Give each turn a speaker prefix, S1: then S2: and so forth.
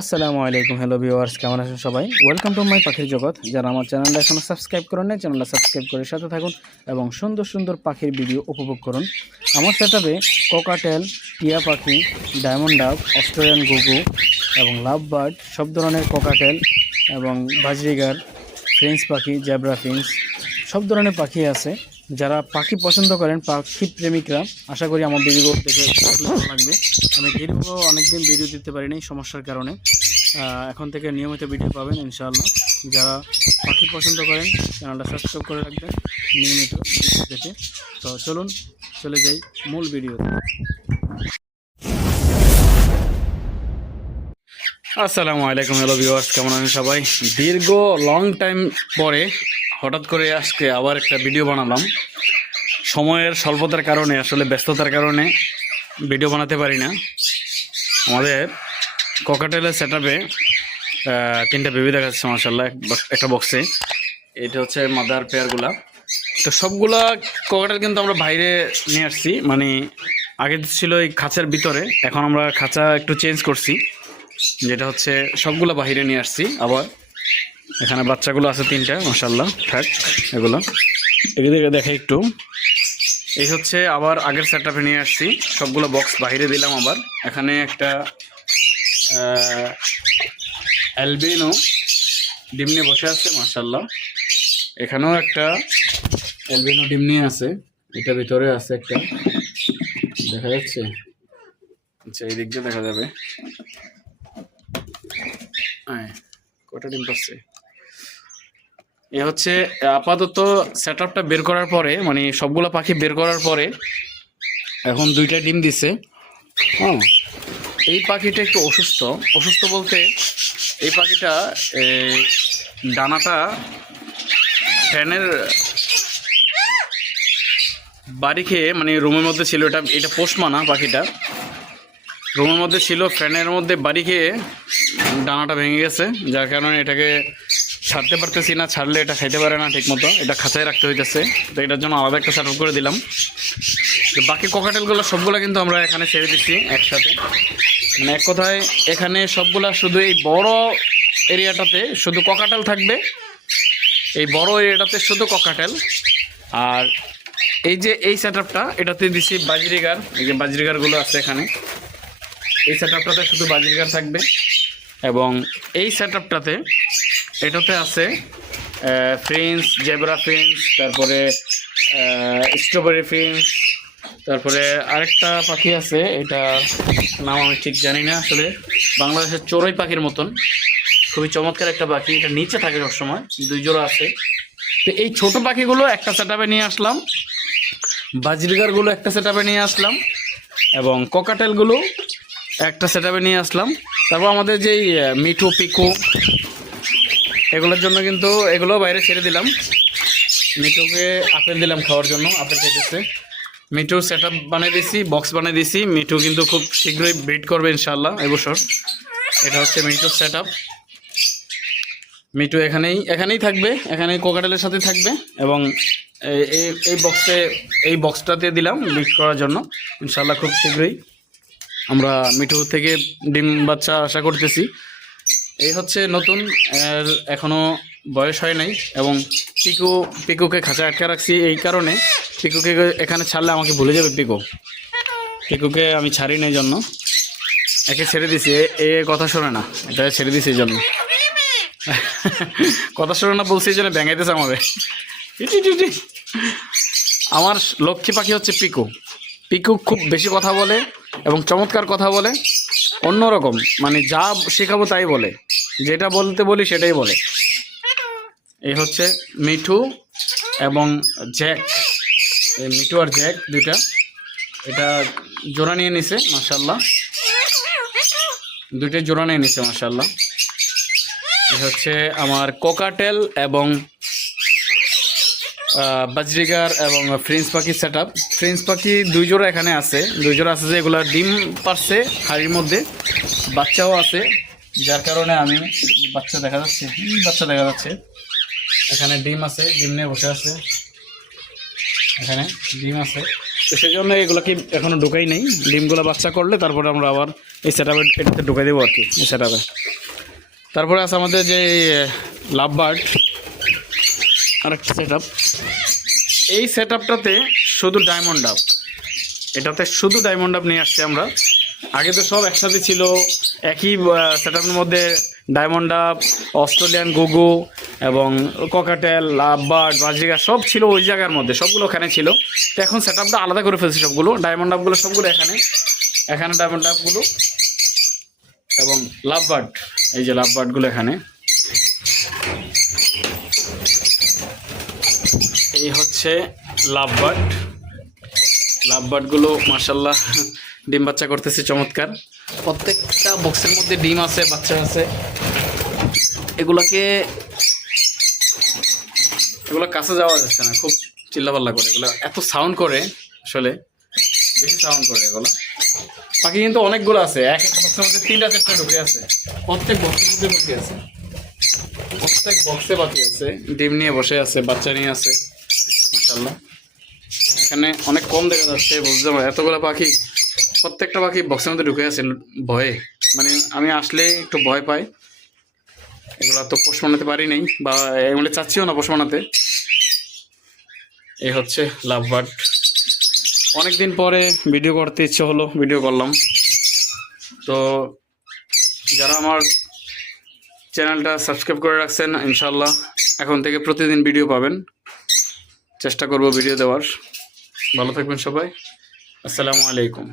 S1: আসসালামু আলাইকুম hello viewers কেমন আছেন সবাই? ওয়েলকাম টু মাই পাখির জগৎ। যারা আমার চ্যানেলটা এখনও সাবস্ক্রাইব করেন না চ্যানেলটা সাবস্ক্রাইব করে সাথে থাকুন এবং সুন্দর সুন্দর পাখির ভিডিও উপভোগ করুন। আমার সেটাপে কোকাটেল টিয়া পাখি ডায়মন্ড ডাব অস্ট্রেলিয়ান গুগু এবং লাভ বার্ড সব ধরনের কোকাটেল এবং বাজরিগার ফ্রেঞ্চ পাখি জেব্রা ফিন্স সব ধরনের পাখি আছে। যারা পাখি পছন্দ করেন, পাখি প্রেমিকরা, আশা করি আমার ভিডিও দেখে ভালো লাগবে। আমি দীর্ঘ অনেকদিন ভিডিও দিতে পারিনি সমস্যার কারণে। এখন থেকে নিয়মিত ভিডিও পাবেন, ইনশাআল্লাহ। যারা পাখি পছন্দ করেন, চ্যানেলটা সাবস্ক্রাইব করে রাখবেন, নিয়মিত ভিডিও পেতে তো চলুন, চলে যাই মূল ভিডিওতে আসসালামু আলাইকুম হ্যালো ভিউয়ার্স কেমন আছেন সবাই? দীর্ঘ লং টাইম পরে হঠাৎ করে আজকে আবার একটা ভিডিও বানালাম। সময়ের স্বল্পতার কারণে, আসলে ব্যস্ততার কারণে ভিডিও বানাতে পারি না। আমাদের ককাটেলের সেট আপে তিনটা বেবি দেখা যাচ্ছে মার্শাল্লাহ একটা বক্সে এটা হচ্ছে মাদার পেয়ারগুলা তো সবগুলা ককাটেল কিন্তু আমরা বাইরে নিয়ে আসছি মানে আগে ছিল এই খাঁচার ভিতরে, এখন আমরা খাঁচা একটু চেঞ্জ করছি। যেটা হচ্ছে সবগুলো বাইরে নিয়ে আসছি আবার। এখানে বাচ্চাগুলো আছে তিনটা মাসাল্লাহ থাক, এগুলো। এদিকে দেখে একটু। এই হচ্ছে আবার আগের সেট নিয়ে আসছি। সবগুলো বক্স বাইরে দিলাম আবার। এখানে একটা অ্যালবিনো ডিম নিয়ে বসে আছে মাসাল্লাহ এখানেও একটা অ্যালবিনো ডিম নিয়ে আছে। এটা ভিতরে আছে একটা। দেখা যাচ্ছে? আচ্ছা এই দিক দিয়ে দেখা যাবে। হ্যাঁ কটা ডিম পাচ্ছে? এ হচ্ছে আপাতত সেট আপটা বের করার পরে মানে সবগুলো পাখি বের করার পরে, এখন দুইটা ডিম দিছে। হ্যাঁ এই পাখিটা একটু অসুস্থ। অসুস্থ বলতে এই পাখিটা ডানাটা ফ্যানের বাড়ি খেয়ে মানে রুমের মধ্যে ছিল, এটা এটা পোষমানা পাখিটা। রুমের মধ্যে ছিল, ফ্যানের মধ্যে বাড়ি খেয়ে ডানাটা ভেঙে গেছে, যার কারণে এটাকে ছাড়তে পারতেছি না, ছাড়লে এটা খাইতে পারে না ঠিক মতো এটা খাঁচায় রাখতে হইতেছে। তো এটার জন্য আলাদা একটা সেট করে দিলাম। তো বাকি ককাটেলগুলো সবগুলো কিন্তু আমরা এখানে ছেড়ে দিচ্ছি একসাথে। মানে এক কথায় এখানে সবগুলা শুধু এই বড় এরিয়াটাতে শুধু ককাটেল থাকবে। এই বড় এরিয়াটাতে শুধু ককাটেল আর এই যে এই সেট আপটা এটাতে দিছি বাজরিগার। এই যে বাজরিগারগুলো আছে এখানে। এই সেট আপটাতে শুধু বাজরিগার থাকবে। এবং এই সেট আপটাতে এটাতে আছে ফ্রিন্স জেব্রা ফ্রিন্স তারপরে স্ট্রবেরি ফ্রিন্স তারপরে আরেকটা পাখি আছে এটা নাম আমি ঠিক জানি না আসলে। বাংলাদেশের চড়ুই পাখির মতন, খুবই চমৎকার একটা পাখি, এটা নিচে থাকে সবসময়, দুই জোড়া আছে। তো এই ছোট পাখিগুলো একটা সেট নিয়ে আসলাম, বাজরিগারগুলো একটা সেট নিয়ে আসলাম, এবং ককাটেলগুলো একটা সেট নিয়ে আসলাম। তারপর আমাদের যেই মিঠু, পিকু এগুলোর জন্য কিন্তু এগুলো বাইরে ছেড়ে দিলাম। মিঠুকে আপেল দিলাম খাওয়ার জন্য, আপেল খেতেছে। মিঠু সেট আপ বানিয়ে দিয়েছি বক্স বানিয়ে দিয়েছি মিঠু কিন্তু খুব শীঘ্রই ব্রিড করবে ইনশাল্লাহ এবছর এটা হচ্ছে মিঠুর সেট আপ মিঠু এখানেই এখানেই থাকবে এখানেই কোকাটেলের সাথে থাকবে এবং এই- এই বক্সে এই বক্সটাতে দিলাম ব্রিড করার জন্য। ইনশাল্লাহ খুব শীঘ্রই আমরা মিঠু থেকে ডিম বাচ্চা আশা করতেছি। এই হচ্ছে নতুন, এর এখনও বয়স হয় নাই, এবং পিকু, পিকুকে খাঁচা আটকে রাখছি এই কারণে। পিকুকে এখানে ছাড়লে আমাকে ভুলে যাবে পিকু। পিকুকে আমি ছাড়ি না এই জন্য। একে ছেড়ে দিছি, এ- কথা শোনে না, এটা ছেড়ে দিছি এই জন্য। কথা শোনে না বলছি এই জন্য ব্যাঙাইতেছে আমাদের। আমার লক্ষ্মী পাখি হচ্ছে পিকু। পিকু খুব বেশি কথা বলে এবং চমৎকার কথা বলে। অন্যরকম মানে যা শেখাবো তাই বলে। যেটা বলতে বলি সেটাই বলে। এই হচ্ছে মিঠু এবং জ্যাক। এই মিঠু আর জ্যাক দুইটা। এটা জোড়া নিয়ে নিছে মাসাল্লাহ দুইটাই জোড়া নিয়ে নিছে মাসাল্লাহ এই হচ্ছে আমার কোকাটেল এবং বাজরিগার এবং ফ্রেঞ্চ পাখি সেট আপ ফ্রেঞ্চ পাখি দুই জোড়া এখানে আছে। দুই জোড়া আছে যে এগুলো ডিম পারছে হাড়ির মধ্যে। বাচ্চাও আছে। যার কারণে আমি বাচ্চা দেখা যাচ্ছে বাচ্চা দেখা যাচ্ছে। এখানে ডিম আছে, ডিম নিয়ে বসে আছে। এখানে ডিম আছে। তো সেই জন্য এগুলোকে এখনও ঢুকাই নেই? ডিমগুলো বাচ্চা করলে তারপরে আমরা আবার এই সেট আপে এটাতে ঢুকাই দেবো আর কি, এই সেট তারপরে আছে আমাদের যে লাভ বার্ড আরেকটা সেট এই সেট শুধু ডায়মন্ড আপ এটাতে শুধু ডায়মন্ড আপ নিয়ে আসছি আমরা। আগে তো সব একসাথে ছিল। একই সেট মধ্যে ডায়মন্ড আপ অস্ট্রেলিয়ান গুগু এবং ককাটেল লাভবার্ড বাজিগা সব ছিল ওই জায়গার মধ্যে, সবগুলো ওখানে ছিল। তো এখন সেট আপটা আলাদা করে ফেলছি সবগুলো ডায়মন্ড আপগুলো সবগুলো এখানে। এখানে ডায়মন্ড আপগুলো এবং লাভবার্ড এই যে লাভবার্ডগুলো এখানে। এই হচ্ছে লাভবার্ড লাভবার্ডগুলো মার্শাল্লাহ ডিম বাচ্চা করতেছে, চমৎকার। প্রত্যেকটা বক্সের মধ্যে ডিম আছে, বাচ্চা আছে। এগুলাকে এগুলো কাছে যাওয়া যাচ্ছে না, খুব চিল্লাপাল্লা করে। এগুলো এত সাউন্ড করে আসলে, বেশি সাউন্ড করে এগুলো। পাখি কিন্তু অনেকগুলো আছে, এক একটা বক্সের মধ্যে তিনটা, চারটা ঢুকে আছে। প্রত্যেক বক্সের মধ্যে ঢুকে আছে। প্রত্যেক বক্সে পাখি আছে। ডিম নিয়ে বসে আছে, বাচ্চা নিয়ে আছে মাশাল্লাহ এখানে অনেক কম দেখা যাচ্ছে, বুঝতে পারো এতগুলো পাখি প্রত্যেকটা পাখি বক্সের মধ্যে ঢুকে আছে ভয়ে। মানে আমি আসলে একটু ভয় পাই। এগুলো তো পোষ বানাতে পারি নাই, বা এগুলো চাচ্ছিও না পোষ বানাতে এই হচ্ছে লাভ বার্ড অনেকদিন পরে ভিডিও করতে ইচ্ছে হলো ভিডিও করলাম। তো যারা আমার চ্যানেলটা সাবস্ক্রাইব করে রাখছেন ইনশাল্লাহ এখন থেকে প্রতিদিন ভিডিও পাবেন। চেষ্টা করব ভিডিও দেওয়ার। ভালো থাকবেন সবাই। আসসালামু আলাইকুম।